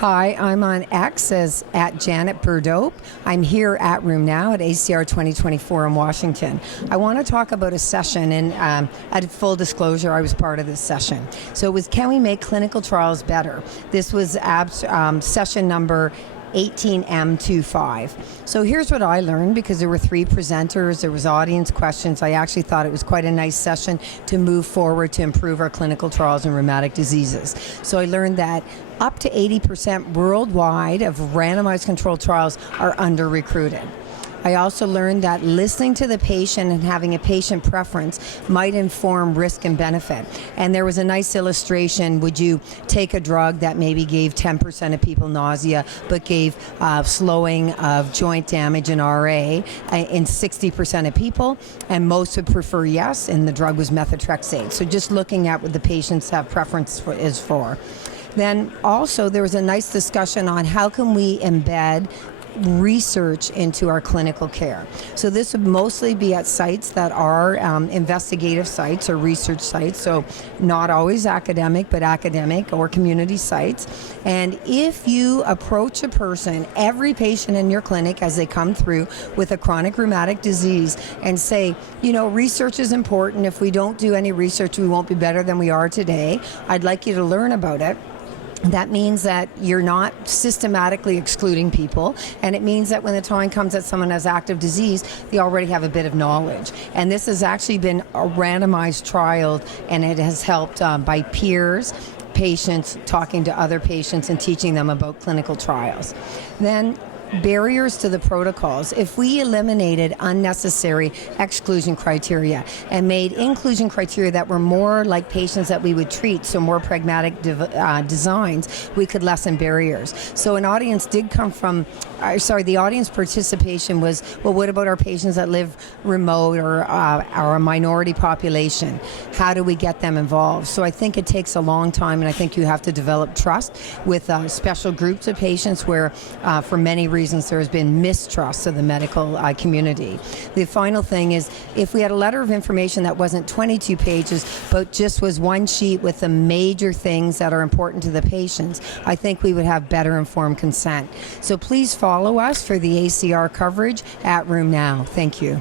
Hi, I'm on X as at Janet Burdope. I'm here at Room Now at ACR 2024 in Washington. I want to talk about a session, and at full disclosure, I was part of this session. So it was, can we make clinical trials better? This was session number 18M25. So here's what I learned, because there were three presenters, there was audience questions. I actually thought it was quite a nice session to move forward to improve our clinical trials in rheumatic diseases. So I learned that up to 80% worldwide of randomized controlled trials are under-recruited. I also learned that listening to the patient and having a patient preference might inform risk and benefit. And there was a nice illustration. Would you take a drug that maybe gave 10% of people nausea but gave slowing of joint damage in RA in 60% of people? And most would prefer yes, and the drug was methotrexate. So just looking at what the patients have preference for. Then also there was a nice discussion on how can we embed research into our clinical care. So this would mostly be at sites that are investigative sites or research sites, so not always academic, but academic or community sites. And if you approach a person, every patient in your clinic as they come through with a chronic rheumatic disease, and say, you know, research is important. If we don't do any research, we won't be better than we are today. I'd like you to learn about it. That means that you're not systematically excluding people, and it means that when the time comes that someone has active disease, they already have a bit of knowledge. And this has actually been a randomized trial, and it has helped by peers, patients, talking to other patients and teaching them about clinical trials. Then barriers to the protocols. If we eliminated unnecessary exclusion criteria and made inclusion criteria that were more like patients that we would treat, so more pragmatic designs, we could lessen barriers. So an audience did come from, the audience participation was, well, what about our patients that live remote or a minority population? How do we get them involved? So I think it takes a long time, and I think you have to develop trust with special groups of patients where for many reasons there has been mistrust of the medical community. The final thing is, if we had a letter of information that wasn't 22 pages but just was one sheet with the major things that are important to the patients, I think we would have better informed consent. So please follow us for the ACR coverage at Room Now. Thank you.